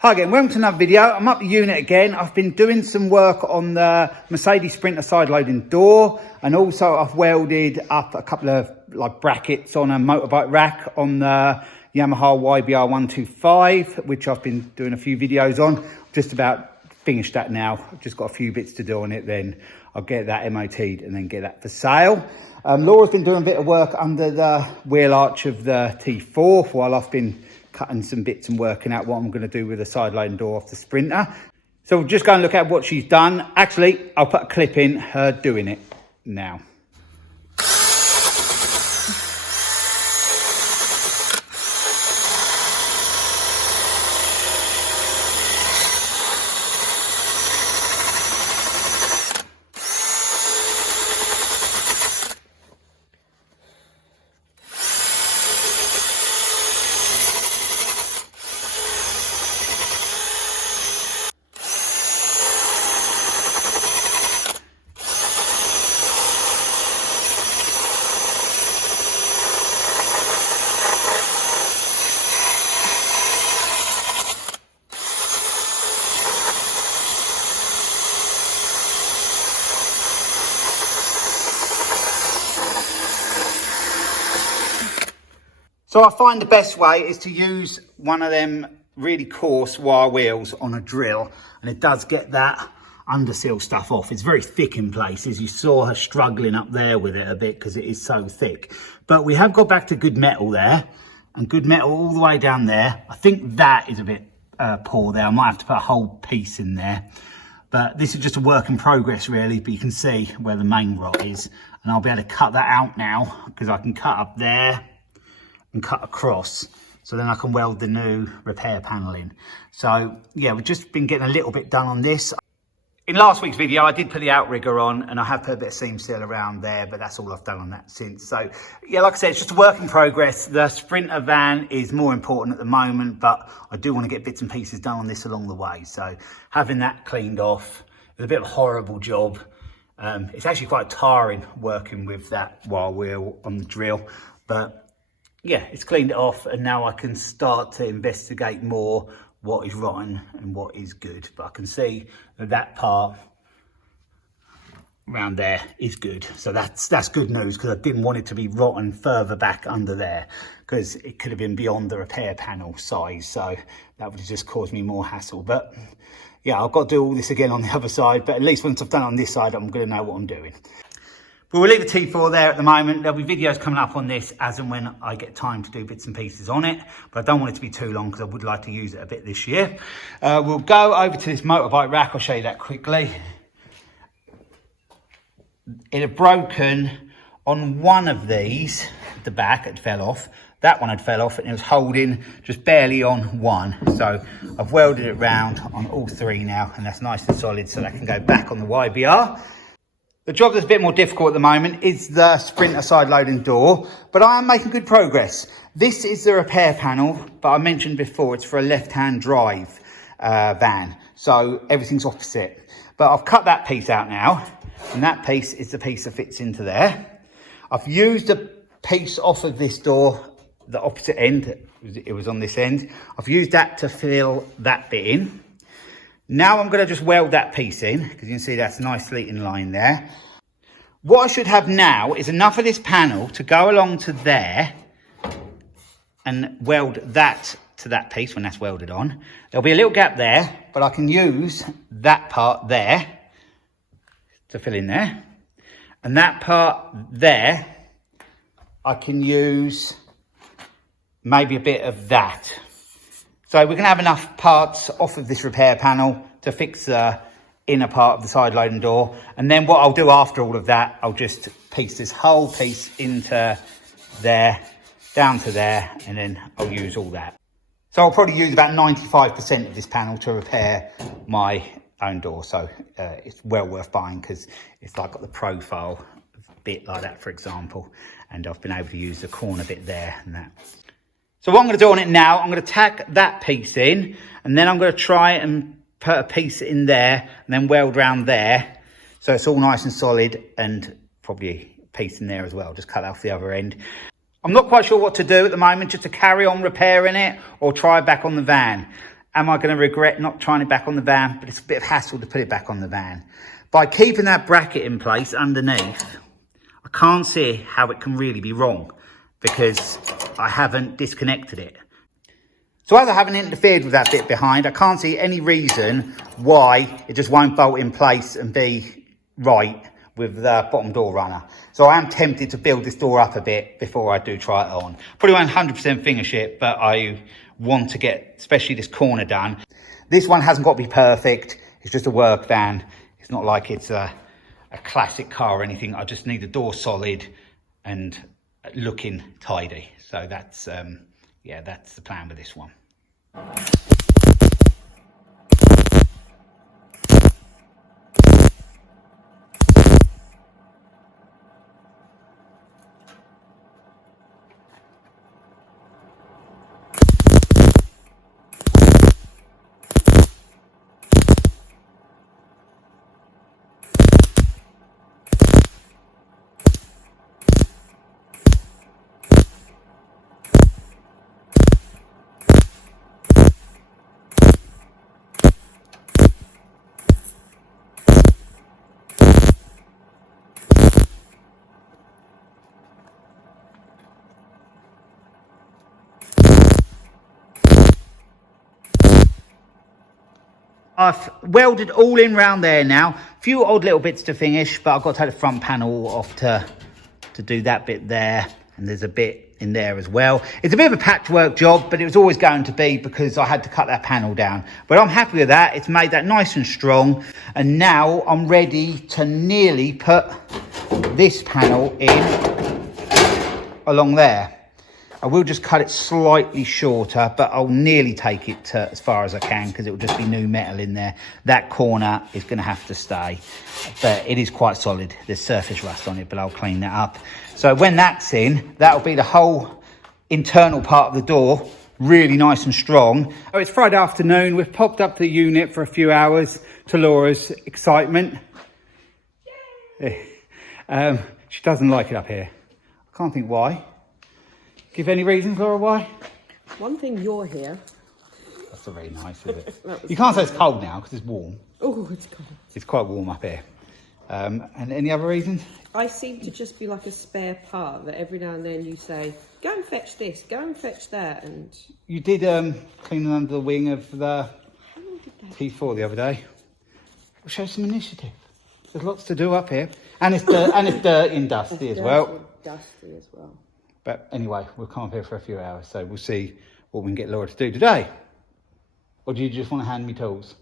Hi again, welcome to another video. I'm up the unit again. I've been doing some work on the Mercedes Sprinter side loading door, and also I've welded up a couple of brackets on a motorbike rack on the Yamaha YBR 125, which I've been doing a few videos on. Just about finished that now. I've just got a few bits to do on it, then I'll get that MOT'd and then get that for sale. Laura's been doing a bit of work under the wheel arch of the T4 while I've been cutting some bits and working out what I'm going to do with the side loading door off the Sprinter. So we'll just go and look at what she's done. Actually, I'll put a clip in her doing it now. So I find the best way is to use one of them really coarse wire wheels on a drill, and it does get that underseal stuff off. It's very thick in places. You saw her struggling up there with it a bit because it is so thick. But we have got back to good metal there, and good metal all the way down there. I think that is a bit poor there. I might have to put a whole piece in there. But this is just a work in progress really, but you can see where the main rod is. And I'll be able to cut that out now because I can cut up there and cut across, so then I can weld the new repair panel in. So yeah, we've just been getting a little bit done on this. In last week's video I did put the outrigger on, and I have put a bit of seam seal around there, but that's all I've done on that since. So yeah, like I said, it's just a work in progress. The Sprinter van is more important at the moment, but I do want to get bits and pieces done on this along the way. So having that cleaned off is a bit of a horrible job. It's actually quite tiring working with that wire wheel on the drill, but yeah, it's cleaned it off, and now I can start to investigate more what is rotten and what is good. But I can see that that part around there is good. So that's good news, because I didn't want it to be rotten further back under there, because it could have been beyond the repair panel size. So that would have just caused me more hassle. But yeah, I've got to do all this again on the other side. But at least once I've done it on this side, I'm going to know what I'm doing. But we'll leave the T4 there at the moment. There'll be videos coming up on this as and when I get time to do bits and pieces on it. But I don't want it to be too long because I would like to use it a bit this year. We'll go over to this motorbike rack. I'll show you that quickly. It had broken on one of these, the back had fell off. That one had fell off, and it was holding just barely on one. So I've welded it round on all three now, and that's nice and solid, so that can go back on the YBR. The job that's a bit more difficult at the moment is the Sprinter side loading door, but I am making good progress. This is the repair panel, but I mentioned before it's for a left-hand drive van, so everything's opposite. But I've cut that piece out now, and that piece is the piece that fits into there. I've used a piece off of this door, the opposite end, it was on this end. I've used that to fill that bit in. Now I'm going to just weld that piece in, because you can see that's nicely in line there. What I should have now is enough of this panel to go along to there and weld that to that piece when that's welded on. There'll be a little gap there, but I can use that part there to fill in there. And that part there, I can use maybe a bit of that. So we're going to have enough parts off of this repair panel to fix the inner part of the side loading door. And then what I'll do after all of that, I'll just piece this whole piece into there, down to there, and then I'll use all that. So I'll probably use about 95% of this panel to repair my own door. So it's well worth buying, because it's like got the profile bit like that, for example. And I've been able to use the corner bit there and that. So what I'm going to do on it now, I'm going to tack that piece in, and then I'm going to try and put a piece in there and then weld round there, so it's all nice and solid, and probably a piece in there as well, just cut off the other end. I'm not quite sure what to do at the moment, just to carry on repairing it or try back on the van. Am I going to regret not trying it back on the van? But it's a bit of hassle to put it back on the van. By keeping that bracket in place underneath, I can't see how it can really be wrong because I haven't disconnected it. So as I haven't interfered with that bit behind, I can't see any reason why it just won't bolt in place and be right with the bottom door runner. So I am tempted to build this door up a bit before I do try it on. Probably won't 100% finish it, but I want to get especially this corner done. This one hasn't got to be perfect. It's just a work van. It's not like it's a classic car or anything. I just need the door solid and looking tidy. So that's, yeah, that's the plan with this one. I've welded all in round there now. A few odd little bits to finish, but I've got to take the front panel off to do that bit there. And there's a bit in there as well. It's a bit of a patchwork job, but it was always going to be because I had to cut that panel down. But I'm happy with that. It's made that nice and strong. And now I'm ready to nearly put this panel in along there. I will just cut it slightly shorter, but I'll nearly take it to as far as I can because it will just be new metal in there. That corner is going to have to stay, but it is quite solid. There's surface rust on it, but I'll clean that up. So when that's in, that'll be the whole internal part of the door, really nice and strong. Oh, it's Friday afternoon. We've popped up the unit for a few hours to Laura's excitement. She doesn't like it up here. I can't think why. Give any reasons, Laura, why? One thing, you're here. That's not very nice, is it? You can't say it's cold now because it's warm. Oh, it's cold. It's quite warm up here. And any other reasons? I seem to just be like a spare part that every now and then you say, go and fetch this, go and fetch that. And you did clean under the wing of the T4 the other day. We'll show some initiative. There's lots to do up here. And it's dirty and dusty as well. Dusty as well. But anyway, we'll come up here for a few hours, so we'll see what we can get Laura to do today. Or do you just want to hand me tools?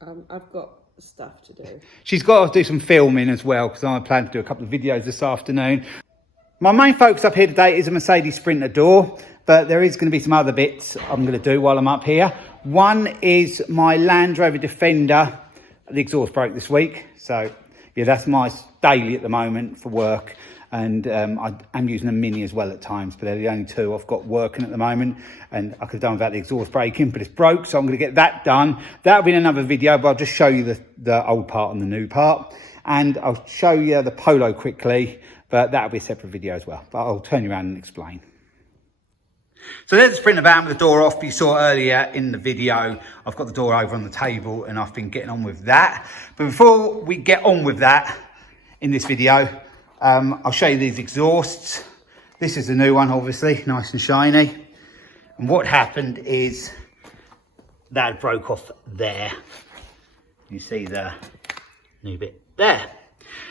I've got stuff to do. She's got to do some filming as well, because I plan to do a couple of videos this afternoon. My main focus up here today is a Mercedes Sprinter door, but there is going to be some other bits I'm going to do while I'm up here. One is my Land Rover Defender. The exhaust broke this week, so yeah, that's my daily at the moment for work. And I'm using a Mini as well at times, but they're the only two I've got working at the moment. And I could have done without the exhaust breaking, but it's broke, so I'm going to get that done. That'll be in another video, but I'll just show you the old part and the new part. And I'll show you the Polo quickly, but that'll be a separate video as well. But I'll turn you around and explain. So there's the Sprinter van with the door off. You saw earlier in the video, I've got the door over on the table and I've been getting on with that. But before we get on with that in this video, I'll show you these exhausts. This is the new one, obviously, nice and shiny. And what happened is that broke off there. You see the new bit there.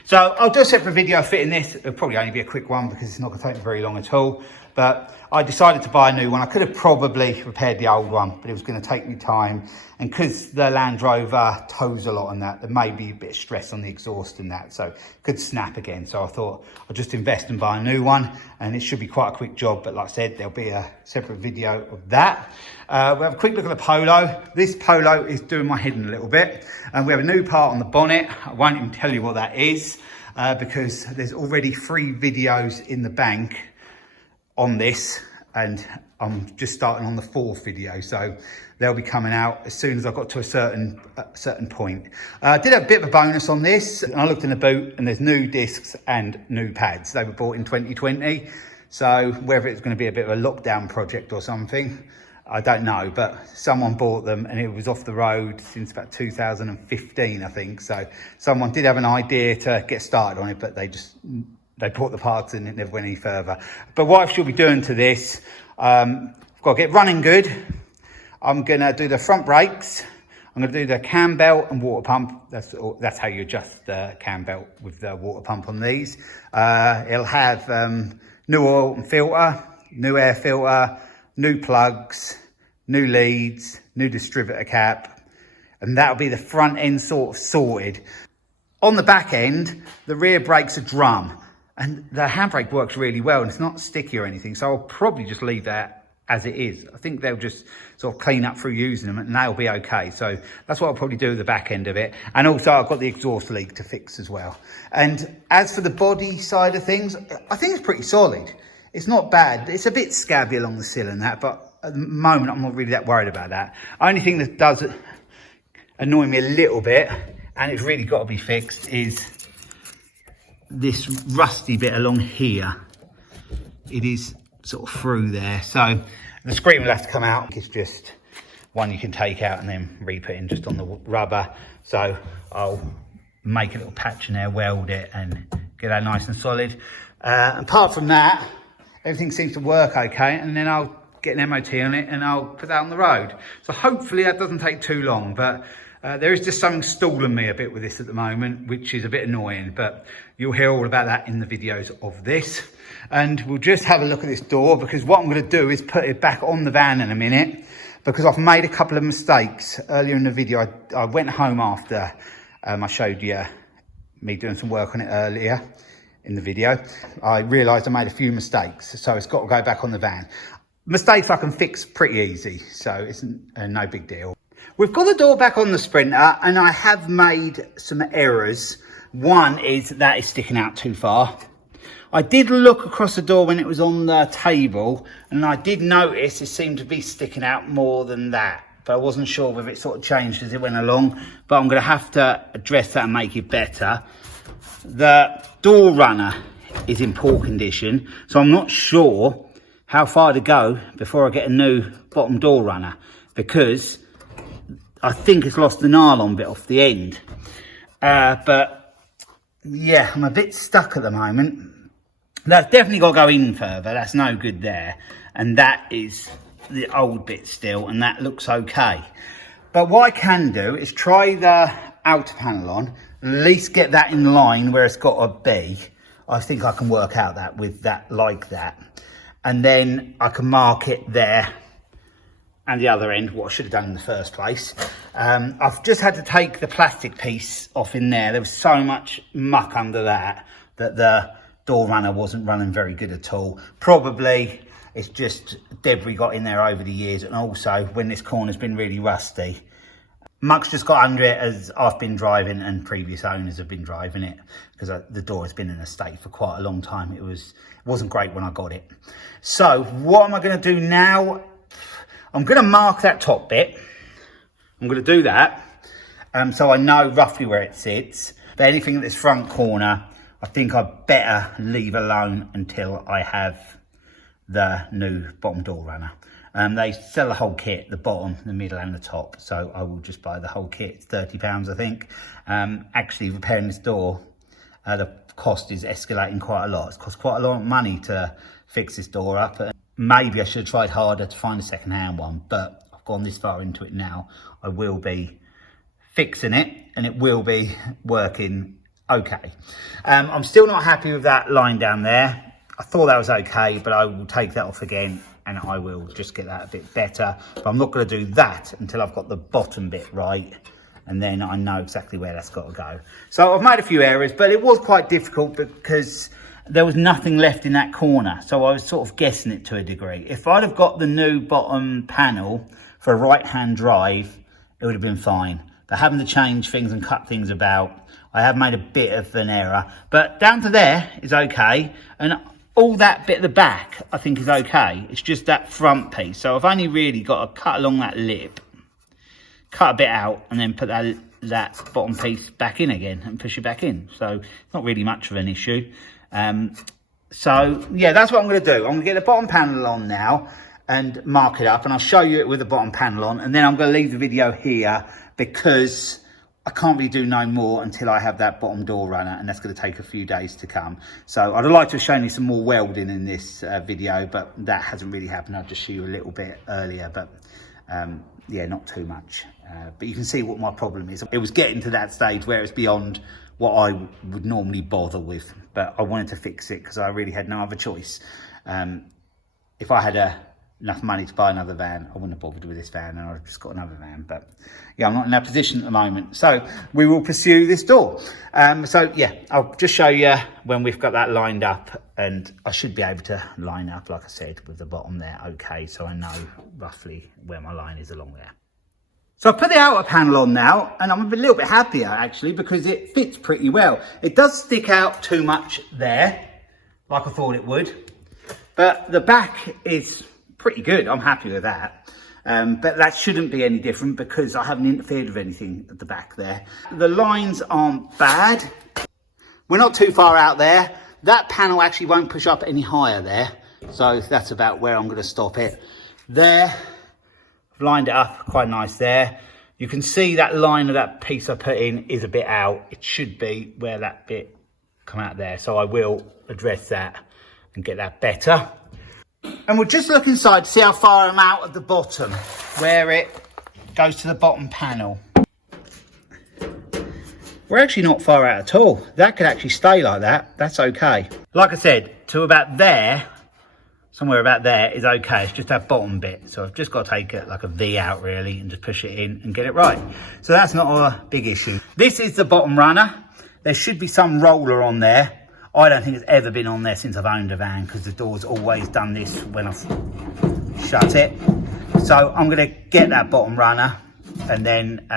So I'll do a separate video fitting this. It'll probably only be a quick one because it's not going to take me very long at all. But I decided to buy a new one. I could have probably repaired the old one, but it was going to take me time. And because the Land Rover tows a lot on that, there may be a bit of stress on the exhaust and that. So it could snap again. So I thought I'll just invest and buy a new one. And it should be quite a quick job. But like I said, there'll be a separate video of that. We'll have a quick look at the Polo. This Polo is doing my head in a little bit. And we have a new part on the bonnet. I won't even tell you what that is because there's already 3 videos in the bank on this, and I'm just starting on the 4th video, so they'll be coming out as soon as I got to a certain point. I did have a bit of a bonus on this, and I looked in the boot and there's new discs and new pads. They were bought in 2020, so whether it's going to be a bit of a lockdown project or something, I don't know, but someone bought them and it was off the road since about 2015, I think. So someone did have an idea to get started on it, but they bought the parts and it never went any further. But what I should be doing to this, I've got to get running good. I'm going to do the front brakes. I'm going to do the cam belt and water pump. That's how you adjust the cam belt with the water pump on these. It'll have new oil and filter, new air filter, new plugs, new leads, new distributor cap, and that'll be the front end sort of sorted. On the back end, the rear brake's a drum, and the handbrake works really well, and it's not sticky or anything, so I'll probably just leave that as it is. I think they'll just sort of clean up through using them, and they'll be okay. So that's what I'll probably do with the back end of it. And also I've got the exhaust leak to fix as well. And as for the body side of things, I think it's pretty solid. It's not bad. It's a bit scabby along the sill and that, but at the moment, I'm not really that worried about that. Only thing that does annoy me a little bit, and it's really got to be fixed, is this rusty bit along here. It is sort of through there. So the screen will have to come out. It's just one you can take out and then re-put in just on the rubber. So I'll make a little patch in there, weld it and get that nice and solid. Apart from that, everything seems to work okay, and then I'll get an MOT on it and I'll put that on the road. So hopefully that doesn't take too long, but there is just something stalling me a bit with this at the moment, which is a bit annoying, but you'll hear all about that in the videos of this. And we'll just have a look at this door, because what I'm going to do is put it back on the van in a minute, because I've made a couple of mistakes. Earlier in the video, I went home after I showed you me doing some work on it earlier in the video. I realised I made a few mistakes, so it's got to go back on the van. Mistakes I can fix pretty easy, so it's no big deal. We've got the door back on the Sprinter, and I have made some errors. One is that it's sticking out too far. I did look across the door when it was on the table, and I did notice it seemed to be sticking out more than that, but I wasn't sure whether it sort of changed as it went along, but I'm going to have to address that and make it better. The door runner is in poor condition, so I'm not sure how far to go before I get a new bottom door runner, because I think it's lost the nylon bit off the end. But yeah, I'm a bit stuck at the moment. That's definitely got to go in further. That's no good there. And that is the old bit still, and that looks okay. But what I can do is try the outer panel on, at least get that in line where it's got to be. I think I can work out that with that like that. And then I can mark it there and the other end, what I should have done in the first place. I've just had to take the plastic piece off in there. There was so much muck under that the door runner wasn't running very good at all. Probably it's just debris got in there over the years, and also when this corner's been really rusty. Muck's just got under it as I've been driving and previous owners have been driving it, because the door has been in a state for quite a long time. It wasn't great when I got it. So what am I going to do now? I'm going to mark that top bit. I'm going to do that so I know roughly where it sits. But anything at this front corner, I think I'd better leave alone until I have the new bottom door runner. They sell the whole kit, the bottom, the middle and the top. So I will just buy the whole kit. It's £30, I think. Actually, repairing this door, the cost is escalating quite a lot. It's cost quite a lot of money to fix this door up. Maybe I should have tried harder to find a second-hand one, but I've gone this far into it now. I will be fixing it, and it will be working okay. I'm still not happy with that line down there. I thought that was okay, but I will take that off again, and I will just get that a bit better. But I'm not going to do that until I've got the bottom bit right, and then I know exactly where that's got to go. So I've made a few errors, but it was quite difficult because there was nothing left in that corner. So I was sort of guessing it to a degree. If I'd have got the new bottom panel for a right-hand drive, it would have been fine. But having to change things and cut things about, I have made a bit of an error. But down to there is okay. And all that bit at the back, I think is okay. It's just that front piece. So I've only really got to cut along that lip, cut a bit out, and then put that bottom piece back in again and push it back in. So it's not really much of an issue. So yeah, that's what I'm going to do. I'm going to get the bottom panel on now. and mark it up, and I'll show you it with the bottom panel on, and then I'm going to leave the video here because I can't really do no more until I have that bottom door runner, and that's going to take a few days to come. So I'd like to have shown you some more welding in this video, but that hasn't really happened. I'll just show you a little bit earlier, but yeah, not too much. But you can see what my problem is. It was getting to that stage where it's beyond what I would normally bother with, but I wanted to fix it because I really had no other choice. If I had enough money to buy another van, I wouldn't have bothered with this van, and I've just got another van. But yeah, I'm not in that position at the moment, so we will pursue this door. So yeah, I'll just show you when we've got that lined up, and I should be able to line up, like I said, with the bottom there, okay, so I know roughly where my line is along there. So I've put the outer panel on now, and I'm a little bit happier actually because it fits pretty well. It does stick out too much there, like I thought it would, but the back is pretty good. I'm happy with that. But that shouldn't be any different because I haven't interfered with anything at the back there. The lines aren't bad. We're not too far out there. That panel actually won't push up any higher there. So that's about where I'm going to stop it. There, I've lined it up quite nice there. You can see that line of that piece I put in is a bit out. It should be where that bit come out there. So I will address that and get that better. And we'll just look inside to see how far I'm out at the bottom, where it goes to the bottom panel. We're actually not far out at all. That could actually stay like that. That's okay. Like I said, to about there, somewhere about there is okay. It's just that bottom bit. So I've just got to take it like a V out really and just push it in and get it right. So that's not a big issue. This is the bottom runner. There should be some roller on there. I don't think it's ever been on there since I've owned a van because the door's always done this when I've shut it. So I'm going to get that bottom runner, and then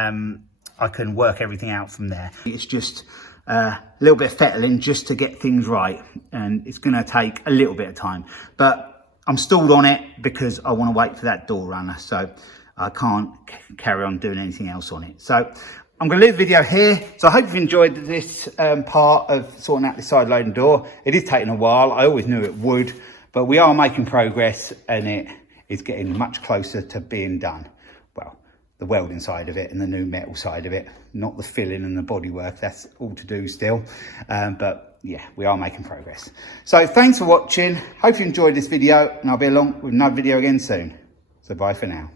I can work everything out from there. It's just a little bit of fettling just to get things right, and it's going to take a little bit of time. But I'm stalled on it because I want to wait for that door runner, so I can't carry on doing anything else on it. So I'm going to leave the video here. So I hope you've enjoyed this part of sorting out this side loading door. It is taking a while. I always knew it would, but we are making progress, and it is getting much closer to being done. Well, the welding side of it and the new metal side of it, not the filling and the bodywork. That's all to do still. But yeah, we are making progress. So thanks for watching. Hope you enjoyed this video, and I'll be along with another video again soon. So bye for now.